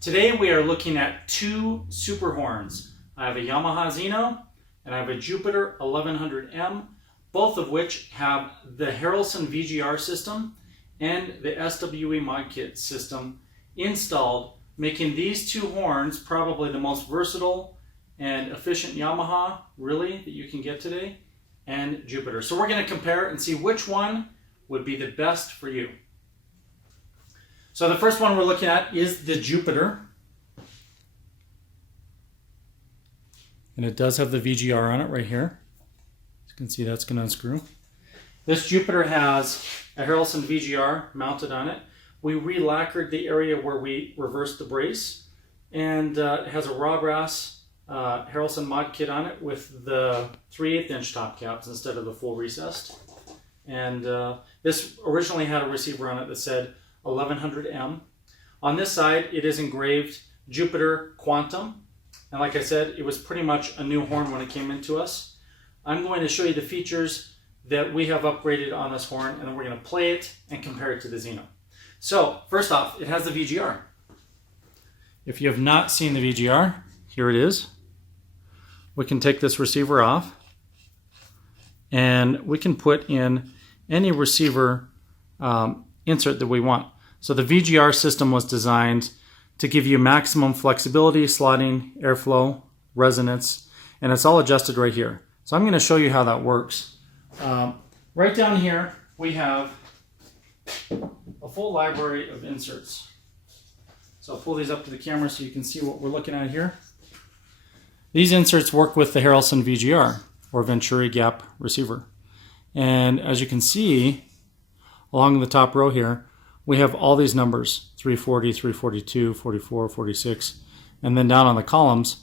Today we are looking at two SuperHorns. I have a Yamaha Zeno and I have a Jupiter 1100M, both of which have the Harrelson VGR system and the SWE mod kit system installed, making these two horns probably the most versatile and efficient Yamaha really that you can get today, and Jupiter. So we're going to compare and see which one would be the best for you. So the first one we're looking at is the Jupiter. And it does have the VGR on it right here. As you can see, that's going to unscrew. This Jupiter has a Harrelson VGR mounted on it. We re-lacquered the area where we reversed the brace, and it has a raw brass Harrelson mod kit on it with the 3/8 inch top caps instead of the full recessed. And this originally had a receiver on it that said 1100M. On this side, it is engraved Jupiter Quantum. And like I said, it was pretty much a new horn when it came into us. I'm going to show you the features that we have upgraded on this horn, and then we're going to play it and compare it to the Xeno. So first off, it has the VGR. If you have not seen the VGR, here it is. We can take this receiver off and we can put in any receiver insert that we want. So the VGR system was designed to give you maximum flexibility, slotting, airflow, resonance, and it's all adjusted right here. So I'm going to show you how that works. Right down here we have a full library of inserts. So I'll pull these up to the camera so you can see what we're looking at here. These inserts work with the Harrelson VGR, or Venturi Gap Receiver. And as you can see, along the top row here, we have all these numbers, 340, 342, 44, 46, and then down on the columns,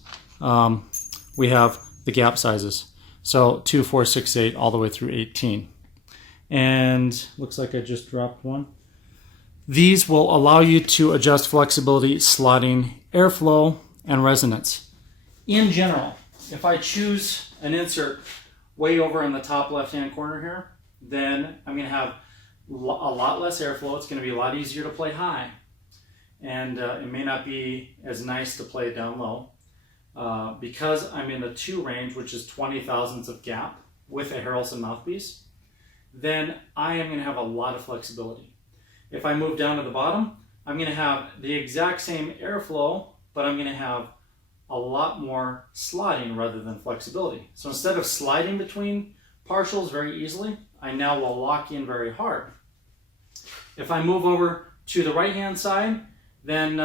we have the gap sizes. So 2, 4, 6, 8, all the way through 18. And looks like I just dropped one. These will allow you to adjust flexibility, slotting, airflow, and resonance. In general, if I choose an insert way over in the top left-hand corner here, then I'm going to have a lot less airflow. It's going to be a lot easier to play high. And it may not be as nice to play it down low. Because I'm in the 2 range, which is 20 thousandths of gap with a Harrelson mouthpiece, then I am going to have a lot of flexibility. If I move down to the bottom, I'm going to have the exact same airflow, but I'm going to have a lot more slotting rather than flexibility. So instead of sliding between partials very easily, I now will lock in very hard. If I move over to the right-hand side, then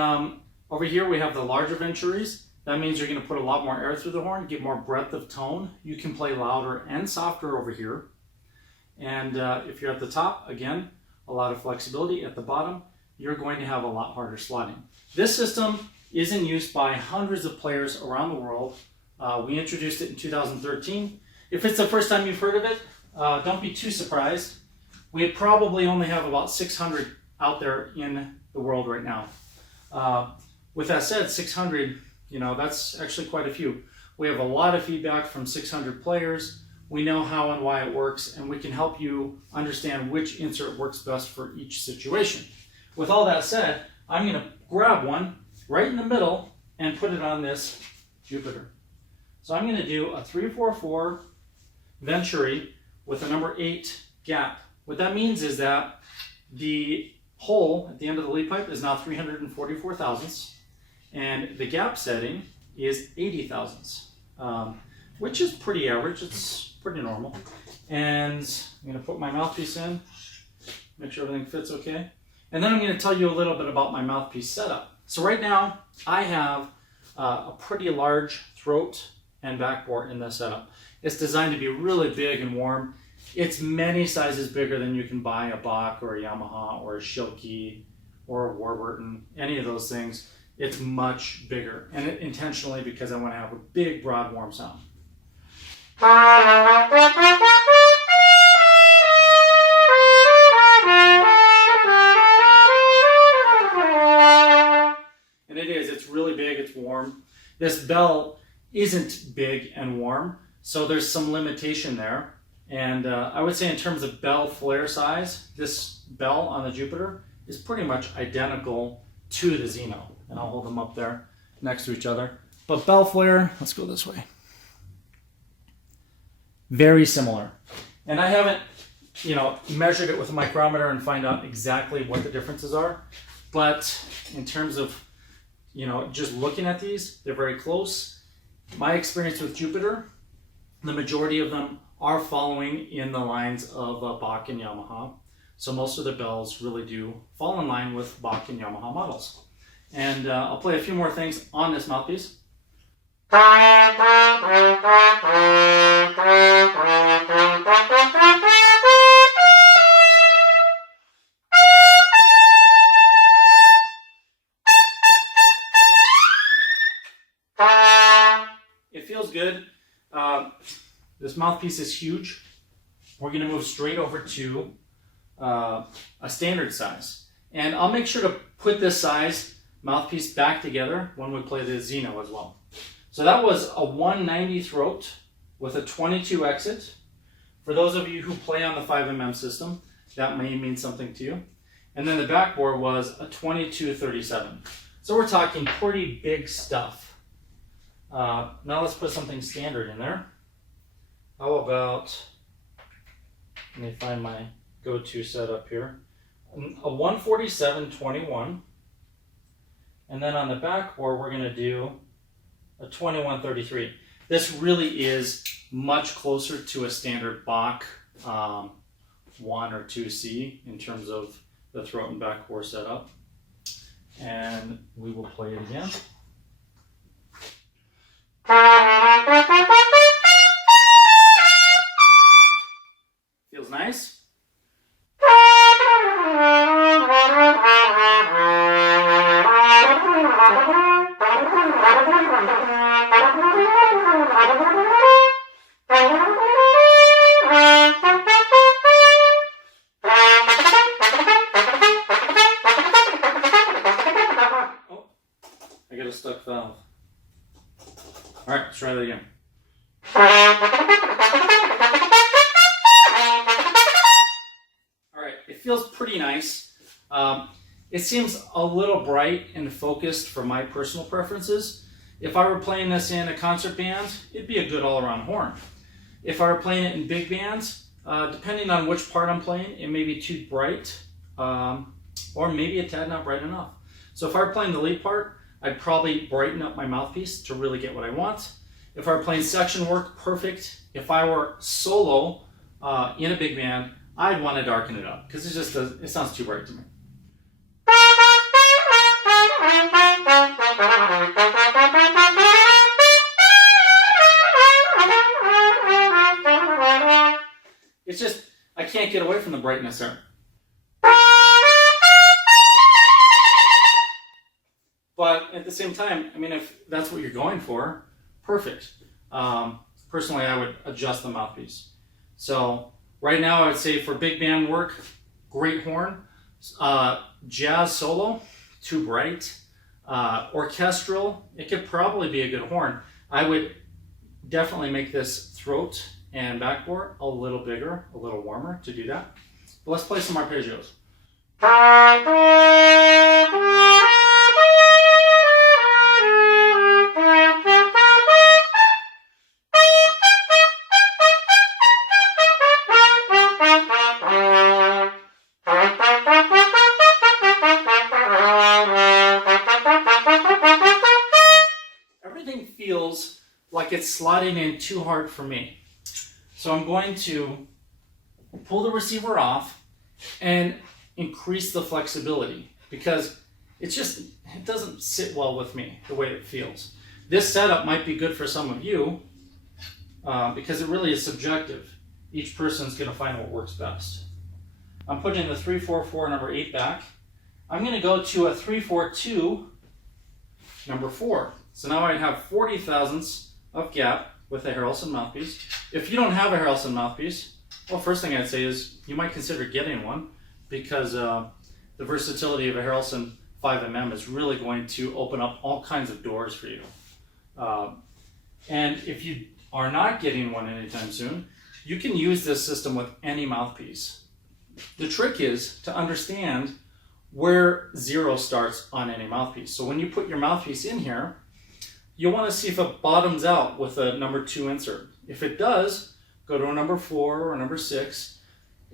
over here we have the larger Venturis. That means you're going to put a lot more air through the horn, get more breadth of tone. You can play louder and softer over here. And if you're at the top, again, a lot of flexibility. At the bottom, you're going to have a lot harder slotting. This system is in use by hundreds of players around the world. We introduced it in 2013. If it's the first time you've heard of it, don't be too surprised. We probably only have about 600 out there in the world right now. With that said, 600, that's actually quite a few. We have a lot of feedback from 600 players. We know how and why it works, and we can help you understand which insert works best for each situation. With all that said, I'm going to grab one right in the middle and put it on this Jupiter. So I'm going to do a 344 Venturi with a number 8 gap. What that means is that the hole at the end of the lead pipe is now 344 thousandths, and the gap setting is 80 thousandths, which is pretty average. It's pretty normal. And I'm going to put my mouthpiece in, make sure everything fits okay. And then I'm going to tell you a little bit about my mouthpiece setup. So right now I have a pretty large throat and backbore in this setup. It's designed to be really big and warm. It's many sizes bigger than you can buy a Bach or a Yamaha or a Schilke or a Warburton, any of those things. It's much bigger, and intentionally because I want to have a big, broad, warm sound. And it's really big, it's warm. This bell isn't big and warm, so there's some limitation there. And I would say in terms of bell flare size, this bell on the Jupiter is pretty much identical to the Xeno. And I'll hold them up there next to each other. But bell flare, let's go this way. Very similar. And I haven't, measured it with a micrometer and find out exactly what the differences are. But in terms of, just looking at these, they're very close. My experience with Jupiter, the majority of them are following in the lines of Bach and Yamaha. So most of the bells really do fall in line with Bach and Yamaha models. And I'll play a few more things on this mouthpiece. It feels good. This mouthpiece is huge. We're going to move straight over to a standard size. And I'll make sure to put this size mouthpiece back together when we play the Xeno as well. So that was a 190 throat with a 22 exit. For those of you who play on the 5mm system, that may mean something to you. And then the backbore was a 2237. So we're talking pretty big stuff. Now let's put something standard in there. How about, let me find my go-to setup here. A 147-21. And then on the backbore, we're going to do a 2133. This really is much closer to a standard Bach 1 or 2C in terms of the throat and backbore setup. And we will play it again. Feels nice. Oh, I got a stuck valve. All right, let's try that again. All right, it feels pretty nice. It seems a little bright and focused for my personal preferences. If I were playing this in a concert band, it'd be a good all-around horn. If I were playing it in big bands, depending on which part I'm playing, it may be too bright, or maybe a tad not bright enough. So if I were playing the lead part, I'd probably brighten up my mouthpiece to really get what I want. If I were playing section work, perfect. If I were solo in a big band, I'd want to darken it up because it sounds too bright to me. It's just, I can't get away from the brightness there. But at the same time, I mean, if that's what you're going for, perfect. Personally, I would adjust the mouthpiece. So right now, I would say for big band work, great horn. Jazz solo, too bright. Orchestral, it could probably be a good horn. I would definitely make this throat and backbore a little bigger, a little warmer to do that. But let's play some arpeggios. Everything feels like it's slotting in too hard for me. So I'm going to pull the receiver off and increase the flexibility because it doesn't sit well with me the way it feels. This setup might be good for some of you because it really is subjective. Each person's going to find what works best. I'm putting the 3-4-4 number 8 back. I'm going to go to a 3-4-2 number 4. So now I have 40 thousandths of gap with a Harrelson mouthpiece. If you don't have a Harrelson mouthpiece, well, first thing I'd say is you might consider getting one because the versatility of a Harrelson 5mm is really going to open up all kinds of doors for you. And if you are not getting one anytime soon, you can use this system with any mouthpiece. The trick is to understand where 0 starts on any mouthpiece. So when you put your mouthpiece in here, you'll want to see if it bottoms out with a number 2 insert. If it does, go to a number 4 or number 6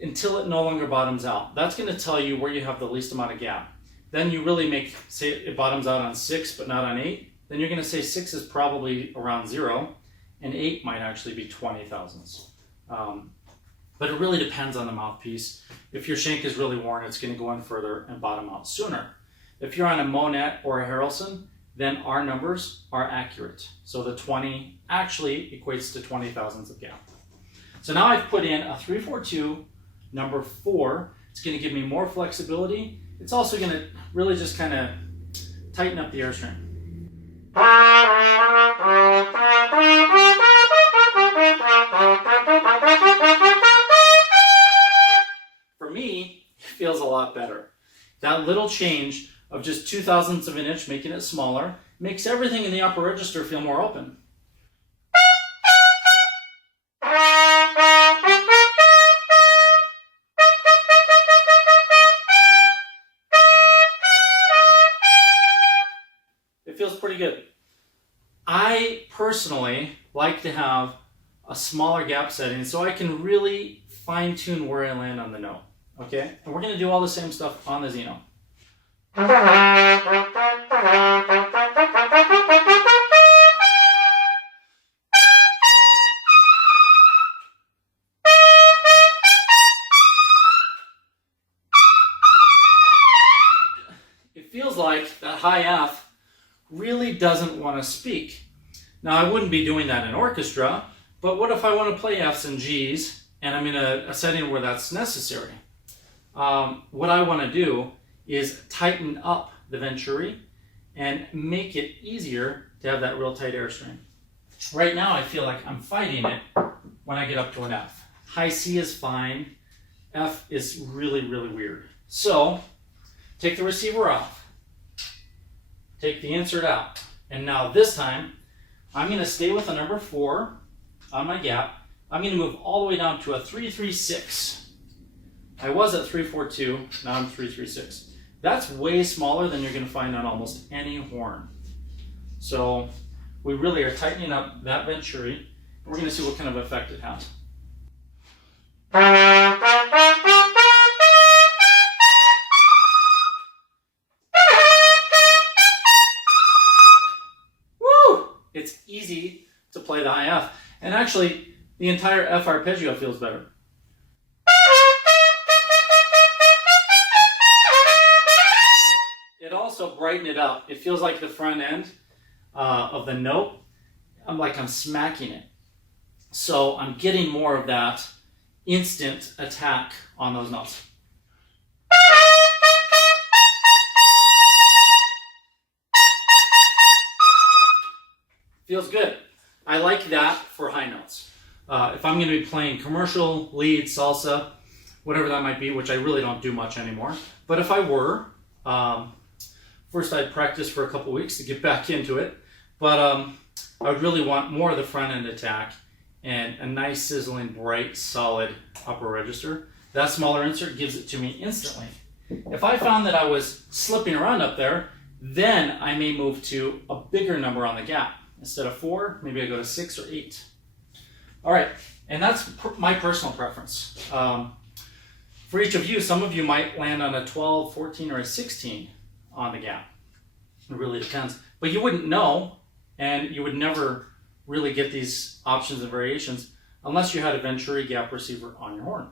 until it no longer bottoms out. That's going to tell you where you have the least amount of gap. Then you really make, say it bottoms out on 6 but not on 8, then you're going to say 6 is probably around 0 and 8 might actually be 20 thousandths. But it really depends on the mouthpiece. If your shank is really worn, it's going to go in further and bottom out sooner. If you're on a Monet or a Harrelson, then our numbers are accurate. So the 20 actually equates to 20 thousandths of gap. So now I've put in a 342 number 4. It's going to give me more flexibility. It's also going to really just kind of tighten up the airstream. For me, it feels a lot better. That little change of just 2 thousandths of an inch, making it smaller, makes everything in the upper register feel more open. It feels pretty good. I personally like to have a smaller gap setting so I can really fine-tune where I land on the note. Okay? And we're going to do all the same stuff on the Xeno. It feels like that high F really doesn't want to speak. Now, I wouldn't be doing that in orchestra, but what if I want to play Fs and Gs and I'm in a setting where that's necessary? What I want to do is tighten up the venturi and make it easier to have that real tight airstream. Right now, I feel like I'm fighting it when I get up to an F. High C is fine. F is really, really weird. So, take the receiver off. Take the insert out. And now this time, I'm going to stay with a number 4 on my gap. I'm going to move all the way down to a 336. I was at 342, now I'm 336. That's way smaller than you're going to find on almost any horn. So we really are tightening up that venturi. We're going to see what kind of effect it has. Woo! It's easy to play the high F. And actually, the entire F arpeggio feels better. It also brightened it up. It feels like the front end of the note, I'm smacking it. So I'm getting more of that instant attack on those notes. Feels good. I like that for high notes. If I'm going to be playing commercial, lead, salsa, whatever that might be, which I really don't do much anymore. But if I were, first I'd practice for a couple weeks to get back into it. But I would really want more of the front end attack and a nice sizzling, bright, solid upper register. That smaller insert gives it to me instantly. If I found that I was slipping around up there, then I may move to a bigger number on the gap. Instead of 4, maybe I go to 6 or 8. All right, and that's my personal preference. For each of you, some of you might land on a 12, 14, or a 16 on the gap. It really depends. But you wouldn't know, and you would never really get these options and variations unless you had a venturi gap receiver on your horn.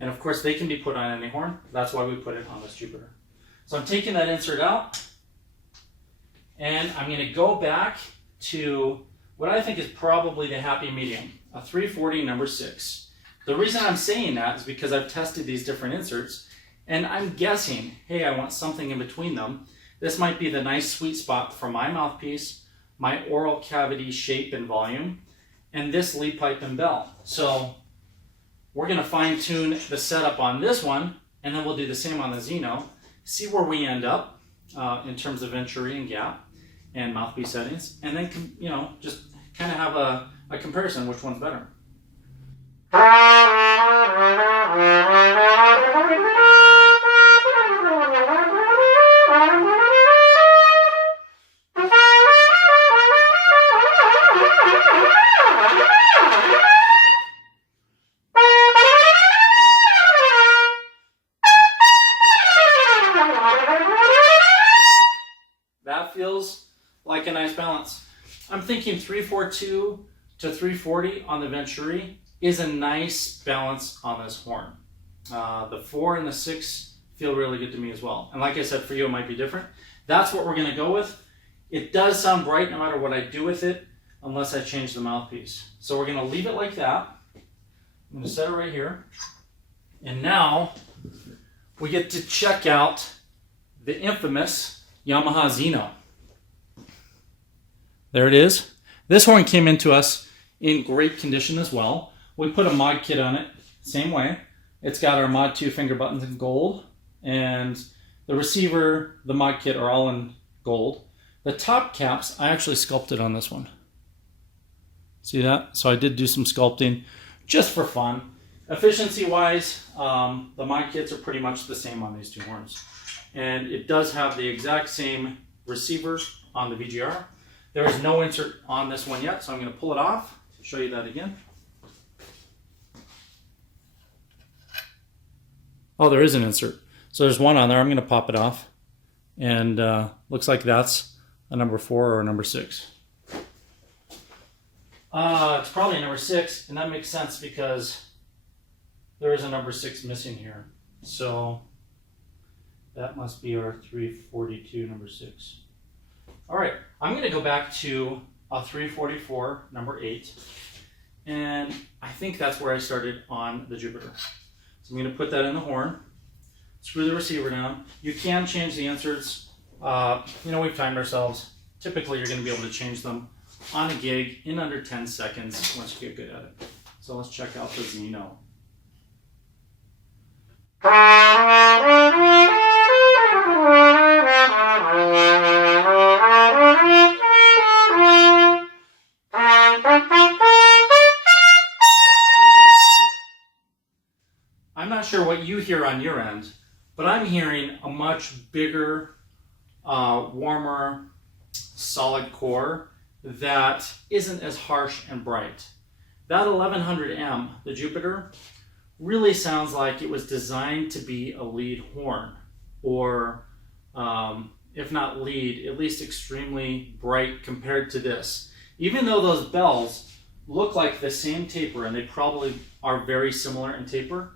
And of course, they can be put on any horn. That's why we put it on this Jupiter. So I'm taking that insert out, and I'm going to go back to what I think is probably the happy medium, a 340 number 6. The reason I'm saying that is because I've tested these different inserts, and I'm guessing, hey, I want something in between them. This might be the nice sweet spot for my mouthpiece, my oral cavity shape and volume, and this lead pipe and bell. So we're going to fine tune the setup on this one, and then we'll do the same on the Xeno, see where we end up in terms of venturi and gap and mouthpiece settings, and then, just kind of have a comparison, which one's better. That feels like a nice balance. I'm thinking 342 to 340 on the Venturi is a nice balance on this horn. The 4 and the 6 feel really good to me as well. And like I said, for you it might be different. That's what we're going to go with. It does sound bright no matter what I do with it, unless I change the mouthpiece. So we're going to leave it like that. I'm going to set it right here. And now we get to check out the infamous Yamaha Zeno. There it is. This horn came into us in great condition as well. We put a mod kit on it, same way. It's got our mod 2 finger buttons in gold, and the receiver, the mod kit are all in gold. The top caps, I actually sculpted on this one. See that? So I did do some sculpting just for fun. Efficiency-wise, the mod kits are pretty much the same on these two horns. And it does have the exact same receiver on the VGR. There is no insert on this one yet, so I'm going to pull it off, show you that again. Oh, there is an insert. So there's one on there. I'm going to pop it off. And looks like that's a number 4 or a number 6. It's probably a number 6, and that makes sense because there is a number 6 missing here. So that must be our 342 number 6. All right, I'm going to go back to a 344 number 8, and I think that's where I started on the Jupiter. So I'm going to put that in the horn, screw the receiver down. You can change the inserts. We've timed ourselves. Typically, you're going to be able to change them on a gig in under 10 seconds once you get good at it. So let's check out the Xeno. I'm not sure what you hear on your end, but I'm hearing a much bigger, warmer, solid core that isn't as harsh and bright. That 1100M, the Jupiter, really sounds like it was designed to be a lead horn, or if not lead, at least extremely bright compared to this. Even though those bells look like the same taper, and they probably are very similar in taper,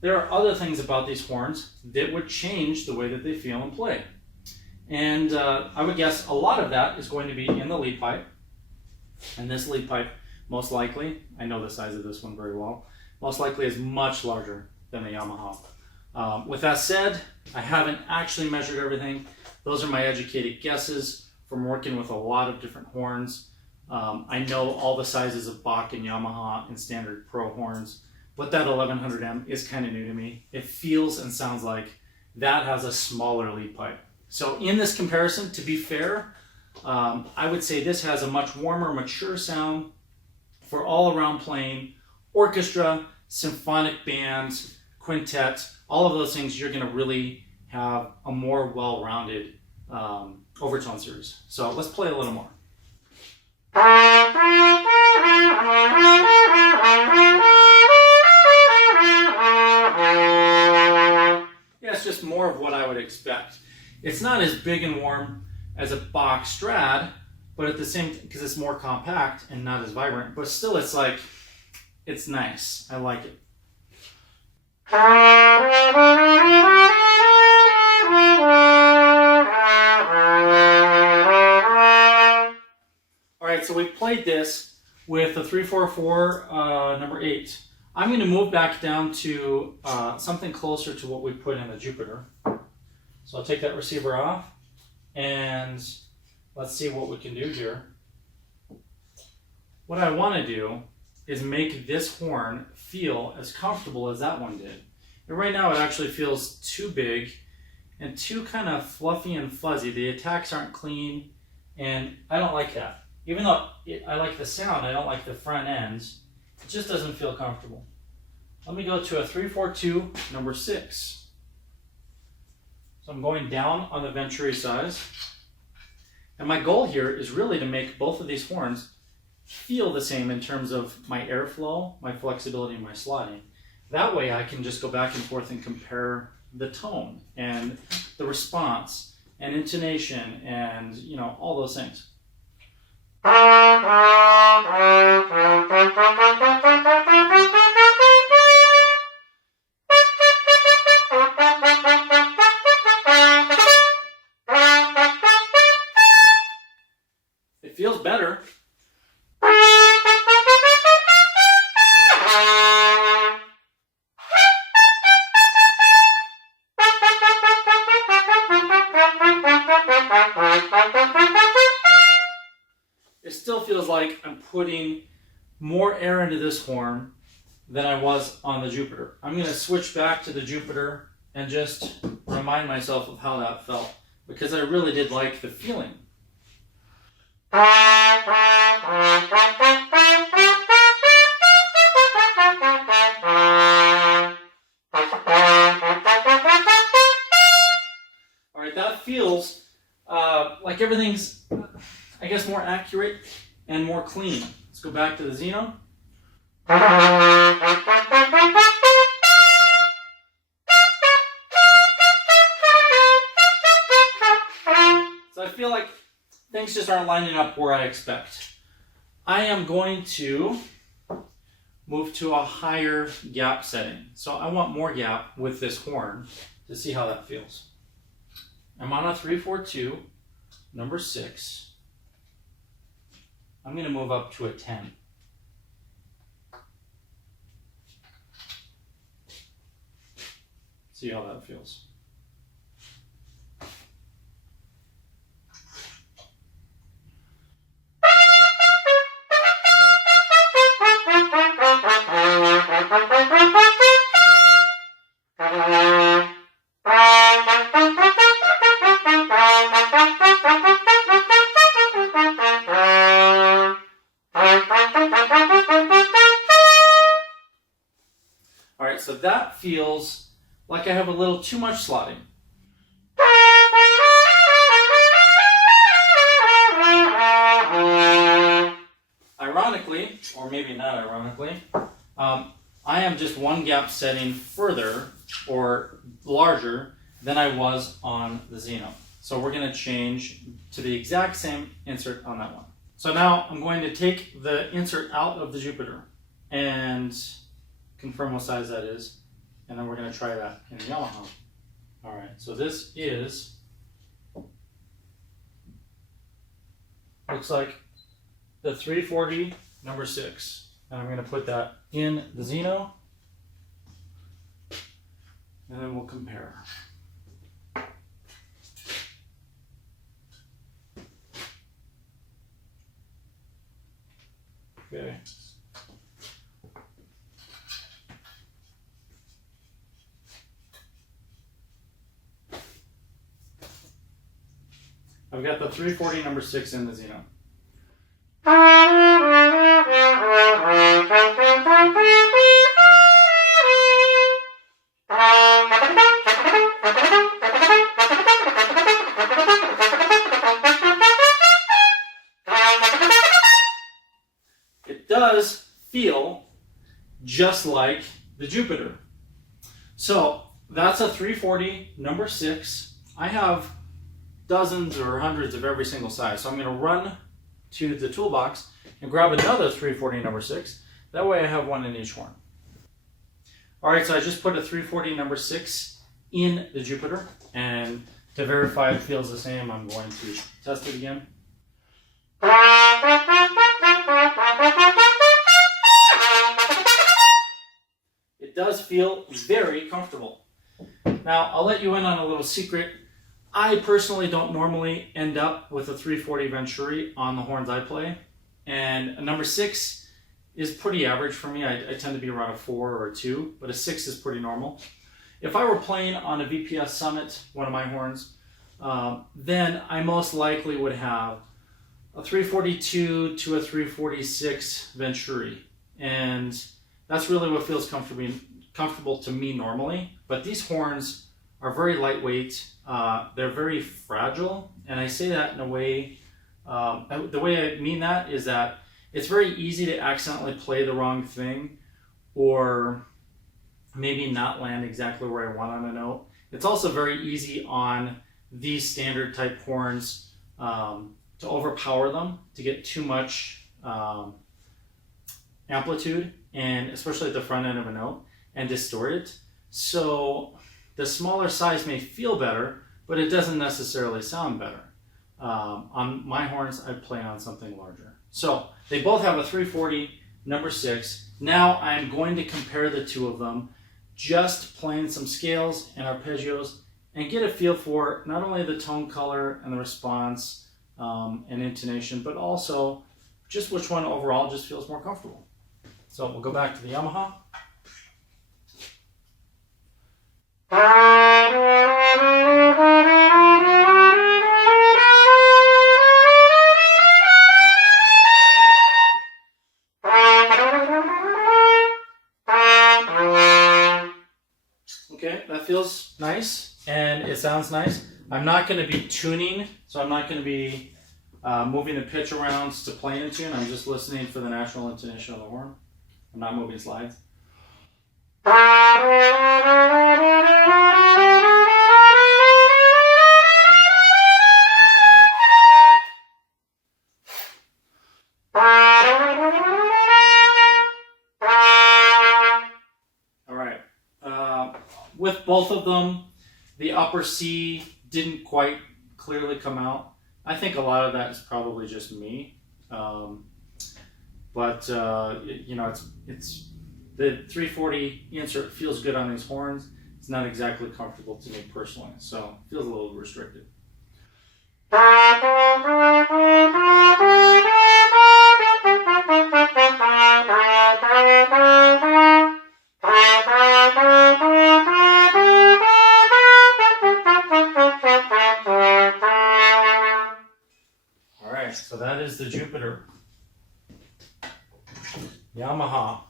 there are other things about these horns that would change the way that they feel and play. And I would guess a lot of that is going to be in the lead pipe. And this lead pipe, most likely, I know the size of this one very well, most likely is much larger than the Yamaha. With that said, I haven't actually measured everything. Those are my educated guesses from working with a lot of different horns. I know all the sizes of Bach and Yamaha and standard pro horns, but that 1100M is kind of new to me. It feels and sounds like that has a smaller lead pipe. So in this comparison, to be fair, I would say this has a much warmer, mature sound for all around playing, orchestra, symphonic bands, quintet, all of those things. You're going to really have a more well-rounded overtone series. So let's play a little more. Yeah, it's just more of what I would expect. It's not as big and warm as a Bach Strad, but at the same time, because it's more compact and not as vibrant, but still it's like, it's nice. I like it. All right, so we played this with the 344 number 8. I'm going to move back down to something closer to what we put in the Jupiter. So I'll take that receiver off, and let's see what we can do here. What I want to do is make this horn feel as comfortable as that one did. And right now it actually feels too big and too kind of fluffy and fuzzy. The attacks aren't clean, and I don't like that. Even though I like the sound, I don't like the front ends. It just doesn't feel comfortable. Let me go to a 342 number 6. So I'm going down on the Venturi size. And my goal here is really to make both of these horns feel the same in terms of my airflow, my flexibility, and my slotting. That way I can just go back and forth and compare the tone and the response and intonation and, you know, all those things. It feels better. It still feels like I'm putting more air into this horn than I was on the Jupiter. I'm going to switch back to the Jupiter and just remind myself of how that felt, because I really did like the feeling. Alright, that feels like everything's, I guess, more accurate and more clean. Let's go back to the Xeno. So I feel like things just aren't lining up where I expect. I am going to move to a higher gap setting. So I want more gap with this horn to see how that feels. I'm on a 3-4-2, number 6. I'm going to move up to a 10. See how that feels. Alright, so that feels like I have a little too much slotting. Ironically, or maybe not ironically, I am just one gap setting further or larger than I was on the Xeno. So we're going to change to the exact same insert on that one. So now I'm going to take the insert out of the Jupiter and confirm what size that is, and then we're going to try that in the Yamaha. Alright, so this is, looks like the 340 number 6. And I'm going to put that in the Xeno, and then we'll compare. Okay. I've got the 340 number 6 in the Xeno. It does feel just like the Jupiter. So that's a 340 number 6. I have dozens or hundreds of every single size. So I'm going to run to the toolbox and grab another 340 number 6. That way I have one in each horn. Alright, so I just put a 340 number 6 in the Jupiter, and to verify it feels the same, I'm going to test it again. It does feel very comfortable. Now, I'll let you in on a little secret. I personally don't normally end up with a 340 Venturi on the horns I play, and a number 6 is pretty average for me. I tend to be around a 4 or a 2, but a 6 is pretty normal. If I were playing on a VPS Summit, one of my horns, then I most likely would have a 342 to a 346 Venturi, and that's really what feels comfortable to me normally. But these horns are very lightweight. They're very fragile, and I say that in a way, the way I mean that is that it's very easy to accidentally play the wrong thing, or maybe not land exactly where I want on a note, It's also very easy on these standard type horns to overpower them, to get too much amplitude, and especially at the front end of a note, and distort it. So the smaller size may feel better, but it doesn't necessarily sound better. On my horns, I play on something larger. So they both have a 340 number 6. Now I'm going to compare the two of them, just playing some scales and arpeggios, and get a feel for not only the tone color and the response and intonation, but also just which one overall just feels more comfortable. So we'll go back to the Yamaha. Okay, that feels nice and it sounds nice. I'm not going to be tuning, so I'm not going to be moving the pitch around to play in tune. I'm just listening for the natural intonation of the horn. I'm not moving slides. With both of them, the upper C didn't quite clearly come out. I think a lot of that is probably just me. But you know, it's the 340 insert feels good on these horns. It's not exactly comfortable to me personally, so it feels a little restricted. So that is the Jupiter Yamaha.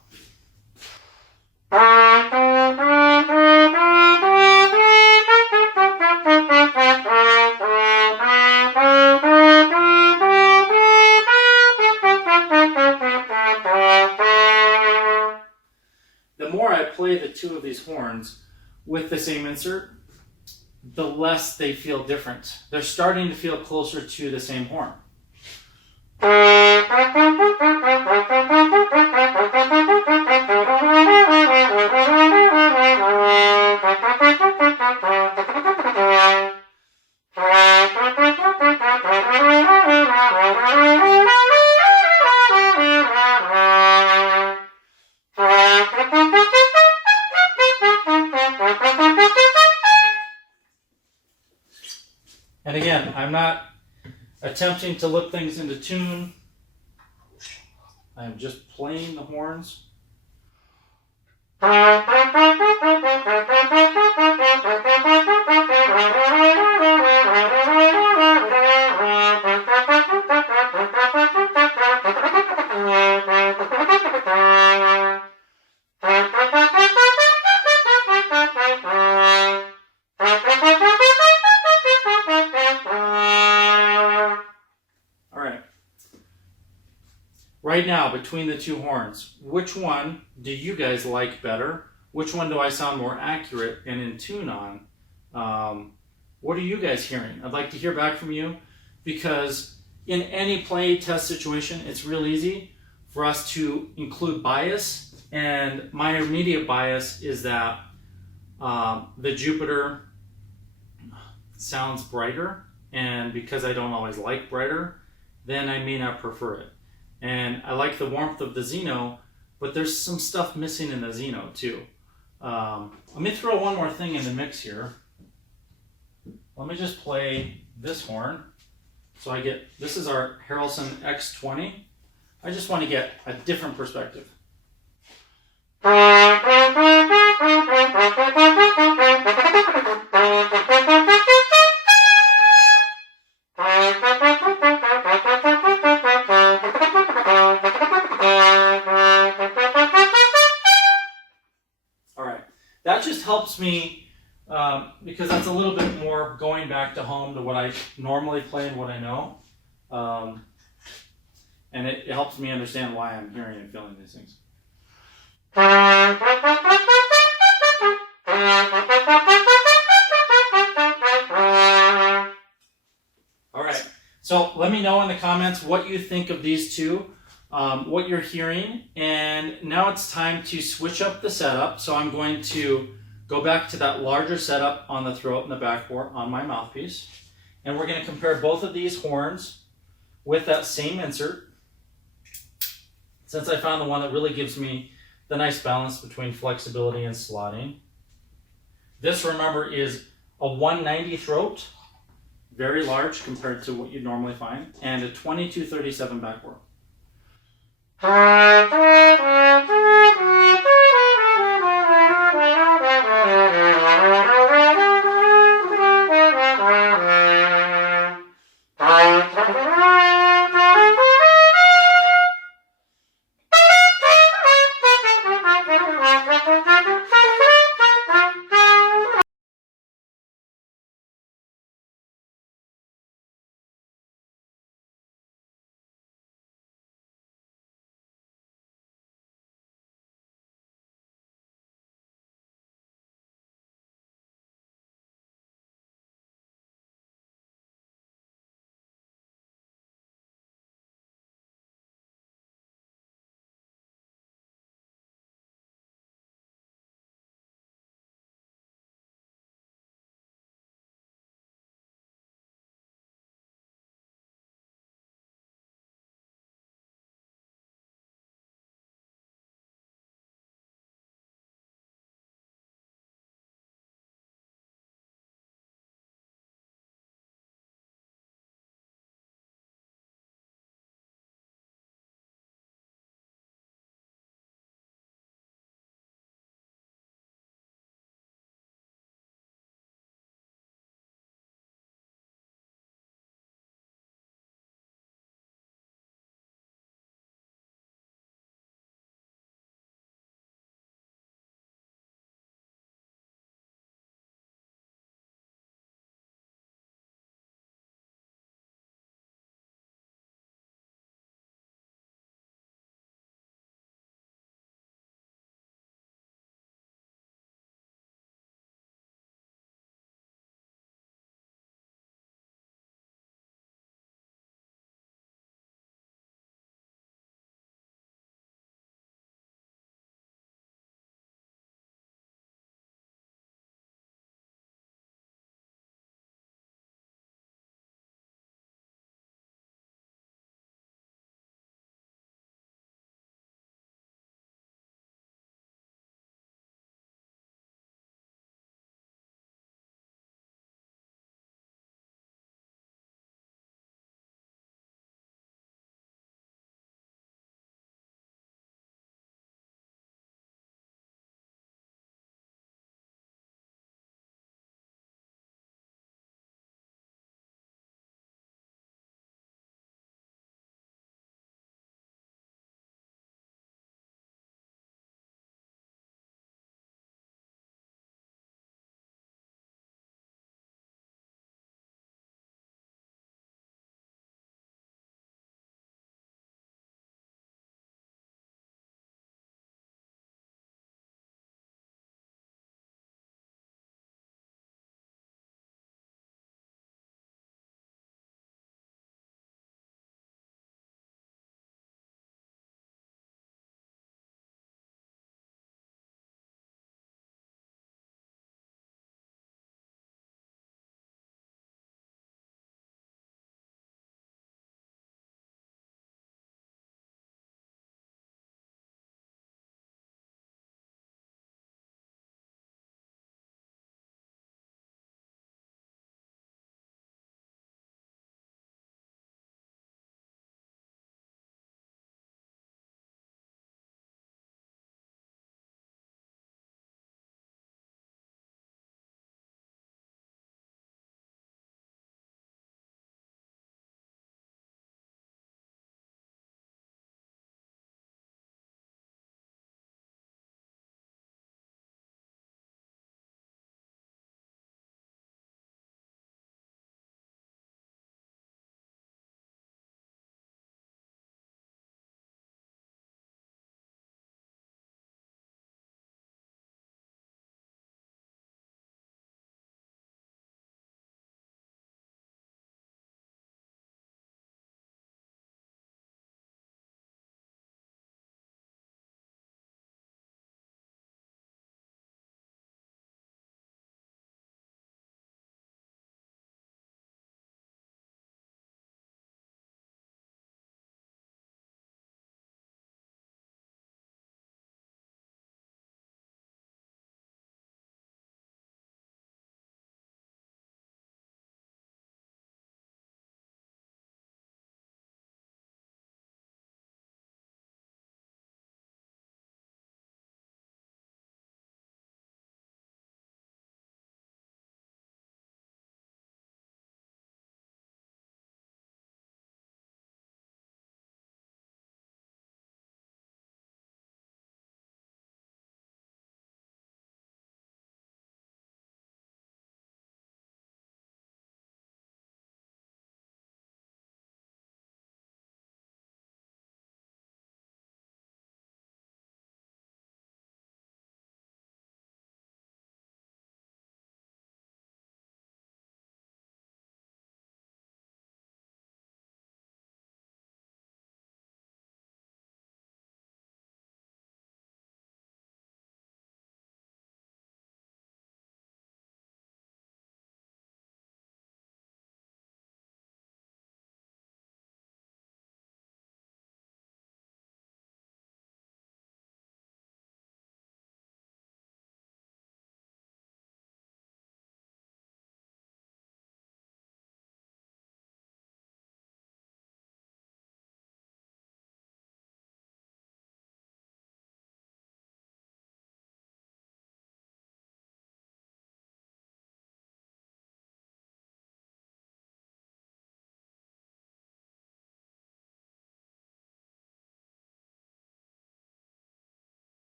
The more I play the two of these horns with the same insert, the less they feel different. They're starting to feel closer to the same horn. And again, I'm not attempting to look things into tune. I'm just playing the horns. Right now, between the two horns, which one do you guys like better? Which one do I sound more accurate and in tune on? What are you guys hearing? I'd like to hear back from you, because in any play test situation, it's real easy for us to include bias. And my immediate bias is that the Jupiter sounds brighter. And because I don't always like brighter, then I may not prefer it. And I like the warmth of the Xeno, but there's some stuff missing in the Xeno too. Let me throw one more thing in the mix here. Let me just play this horn. So I get, this is our Harrelson X20. I just want to get a different perspective. That just helps me because that's a little bit more going back to home to what I normally play and what I know. And it helps me understand why I'm hearing and feeling these things. So let me know in the comments what you think of these two, what you're hearing. And now it's time to switch up the setup. So I'm going to go back to that larger setup on the throat and the backbore on my mouthpiece. And we're going to compare both of these horns with that same insert, since I found the one that really gives me the nice balance between flexibility and slotting. This, remember, is a 190 throat, very large compared to what you'd normally find, and a 2237 backbore.